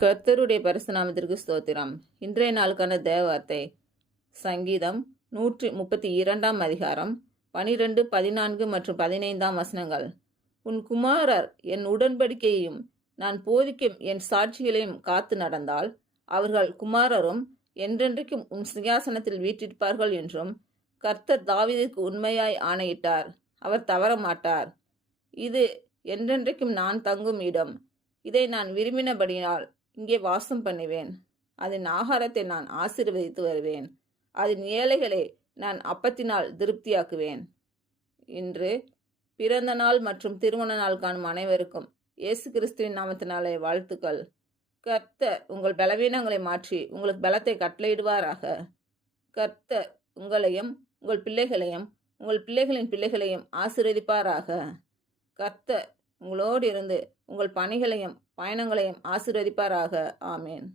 கர்த்தருடைய பரிசு நாமத்திற்கு ஸ்தோத்திரம். இன்றைய நாளுக்கான தேவ வார்த்தை சங்கீதம் 132 அதிகாரம் 12, 14 மற்றும் 15 வசனங்கள். உன் குமாரர் என் உடன்படிக்கையையும் நான் போதிக்கும் என் சாட்சிகளையும் காத்து நடந்தால் அவர்கள் குமாரரும் என்றென்றைக்கும் உன் சிங்காசனத்தில் வீற்றிருப்பார்கள் என்றும் கர்த்தர் தாவீதுக்கு உண்மையாய் ஆணையிட்டார். அவர் தவற மாட்டார். இது என்றென்றைக்கும் நான் தங்கும் இடம். இதை நான் விரும்பினபடியால் இங்கே வாசம் பண்ணுவேன். அதன் ஆகாரத்தை நான் ஆசீர்வதித்து வருவேன். அதன் ஏழைகளை நான் அப்பத்தினால் திருப்தியாக்குவேன். இன்று பிறந்த நாள் மற்றும் திருமண நாள் காணும் அனைவருக்கும் இயேசு கிறிஸ்துவின் நாமத்தினாலே வாழ்த்துக்கள். கர்த்தர் உங்கள் பலவீனங்களை மாற்றி உங்களுக்கு பலத்தை கட்டளையிடுவாராக. கர்த்தர் உங்களையும் உங்கள் பிள்ளைகளையும் உங்கள் பிள்ளைகளின் பிள்ளைகளையும் ஆசீர்வதிப்பாராக. கர்த்தர் உங்களோடு இருந்து உங்கள் பணிகளையும் பயணங்களையும் ஆசீர்வதிப்பாராக. ஆமேன்.